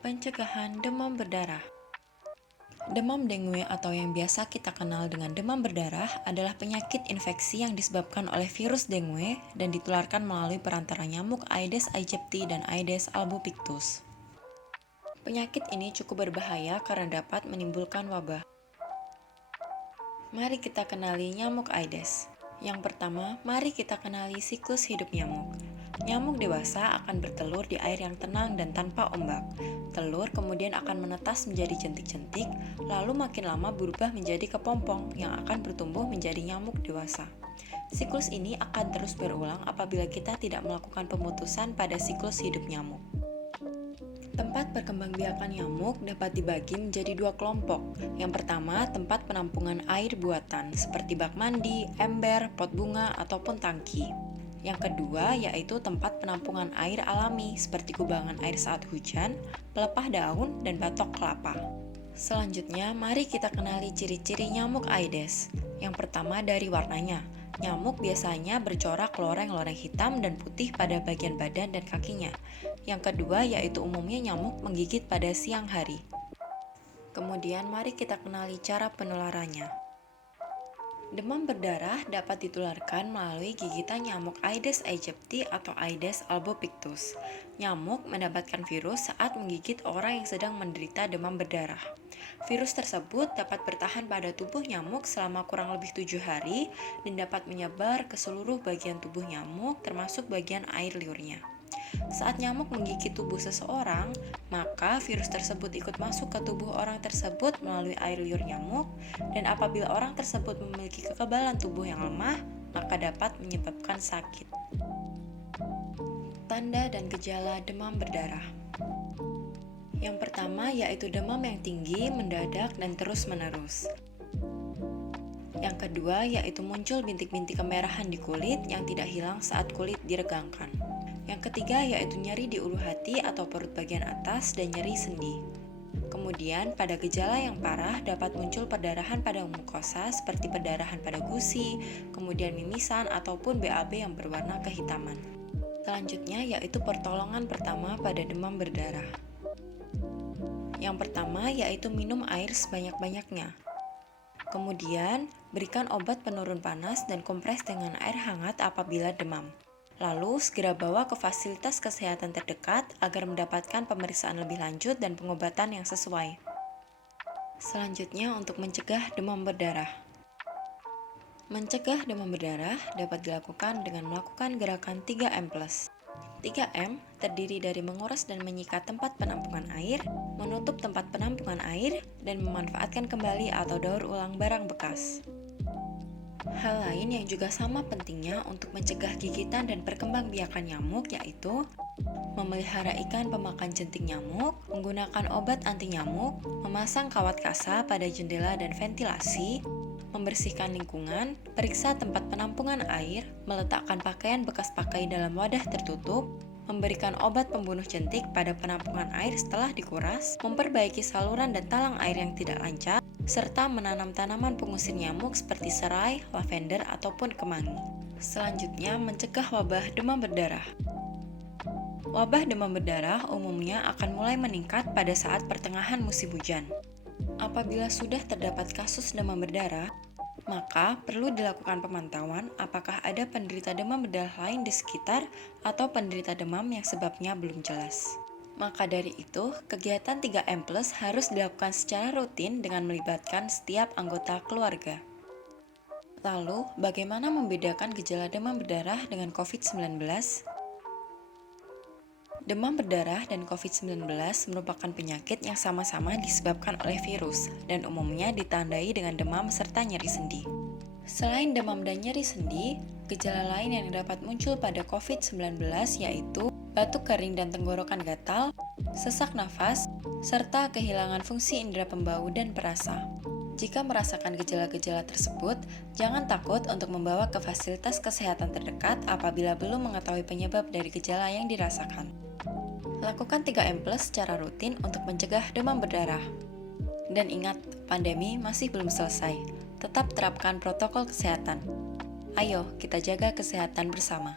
Pencegahan demam berdarah. Demam dengue atau yang biasa kita kenal dengan demam berdarah adalah penyakit infeksi yang disebabkan oleh virus dengue dan ditularkan melalui perantara nyamuk Aedes aegypti dan Aedes albopictus. Penyakit ini cukup berbahaya karena dapat menimbulkan wabah. Mari kita kenali nyamuk Aedes. Yang pertama, mari kita kenali siklus hidup nyamuk. Nyamuk dewasa akan bertelur di air yang tenang dan tanpa ombak. Telur kemudian akan menetas menjadi jentik-jentik, lalu makin lama berubah menjadi kepompong yang akan bertumbuh menjadi nyamuk dewasa. Siklus ini akan terus berulang apabila kita tidak melakukan pemutusan pada siklus hidup nyamuk. Tempat perkembangbiakan nyamuk dapat dibagi menjadi dua kelompok. Yang pertama, tempat penampungan air buatan seperti bak mandi, ember, pot bunga, ataupun tangki. Yang kedua, yaitu tempat penampungan air alami seperti kubangan air saat hujan, pelepah daun, dan batok kelapa. Selanjutnya, mari kita kenali ciri-ciri nyamuk Aedes. Yang pertama dari warnanya. Nyamuk biasanya bercorak loreng-loreng hitam dan putih pada bagian badan dan kakinya. Yang kedua yaitu umumnya nyamuk menggigit pada siang hari. Kemudian mari kita kenali cara penularannya. Demam berdarah dapat ditularkan melalui gigitan nyamuk Aedes aegypti atau Aedes albopictus. Nyamuk mendapatkan virus saat menggigit orang yang sedang menderita demam berdarah. Virus tersebut dapat bertahan pada tubuh nyamuk selama kurang lebih 7 hari dan dapat menyebar ke seluruh bagian tubuh nyamuk termasuk bagian air liurnya. Saat nyamuk menggigit tubuh seseorang, maka virus tersebut ikut masuk ke tubuh orang tersebut melalui air liur nyamuk, dan apabila orang tersebut memiliki kekebalan tubuh yang lemah, maka dapat menyebabkan sakit. Tanda dan gejala demam berdarah. Yang pertama yaitu demam yang tinggi, mendadak, dan terus-menerus. Yang kedua yaitu muncul bintik-bintik kemerahan di kulit yang tidak hilang saat kulit diregangkan. Yang ketiga yaitu nyeri di ulu hati atau perut bagian atas dan nyeri sendi. Kemudian pada gejala yang parah dapat muncul perdarahan pada mukosa seperti perdarahan pada gusi, kemudian mimisan ataupun BAB yang berwarna kehitaman. Selanjutnya yaitu pertolongan pertama pada demam berdarah. Yang pertama yaitu minum air sebanyak-banyaknya. Kemudian, berikan obat penurun panas dan kompres dengan air hangat apabila demam. Lalu, segera bawa ke fasilitas kesehatan terdekat agar mendapatkan pemeriksaan lebih lanjut dan pengobatan yang sesuai. Selanjutnya, untuk mencegah demam berdarah. Mencegah demam berdarah dapat dilakukan dengan melakukan gerakan 3M+. 3M terdiri dari menguras dan menyikat tempat penampungan air, menutup tempat penampungan air, dan memanfaatkan kembali atau daur ulang barang bekas. Hal lain yang juga sama pentingnya untuk mencegah gigitan dan perkembangbiakan nyamuk yaitu memelihara ikan pemakan jentik nyamuk, menggunakan obat anti nyamuk, memasang kawat kasa pada jendela dan ventilasi, membersihkan lingkungan, periksa tempat penampungan air, meletakkan pakaian bekas pakai dalam wadah tertutup, memberikan obat pembunuh jentik pada penampungan air setelah dikuras, memperbaiki saluran dan talang air yang tidak lancar, serta menanam tanaman pengusir nyamuk seperti serai, lavender, ataupun kemangi. Selanjutnya, mencegah wabah demam berdarah. Wabah demam berdarah umumnya akan mulai meningkat pada saat pertengahan musim hujan. Apabila sudah terdapat kasus demam berdarah, maka perlu dilakukan pemantauan apakah ada penderita demam berdarah lain di sekitar atau penderita demam yang sebabnya belum jelas. Maka dari itu, kegiatan 3M+ harus dilakukan secara rutin dengan melibatkan setiap anggota keluarga. Lalu, bagaimana membedakan gejala demam berdarah dengan COVID-19? Demam berdarah dan COVID-19 merupakan penyakit yang sama-sama disebabkan oleh virus dan umumnya ditandai dengan demam serta nyeri sendi. Selain demam dan nyeri sendi, gejala lain yang dapat muncul pada COVID-19 yaitu batuk kering dan tenggorokan gatal, sesak nafas, serta kehilangan fungsi indera pembau dan perasa. Jika merasakan gejala-gejala tersebut, jangan takut untuk membawa ke fasilitas kesehatan terdekat apabila belum mengetahui penyebab dari gejala yang dirasakan. Lakukan 3M+ secara rutin untuk mencegah demam berdarah. Dan ingat, pandemi masih belum selesai. Tetap terapkan protokol kesehatan. Ayo, kita jaga kesehatan bersama.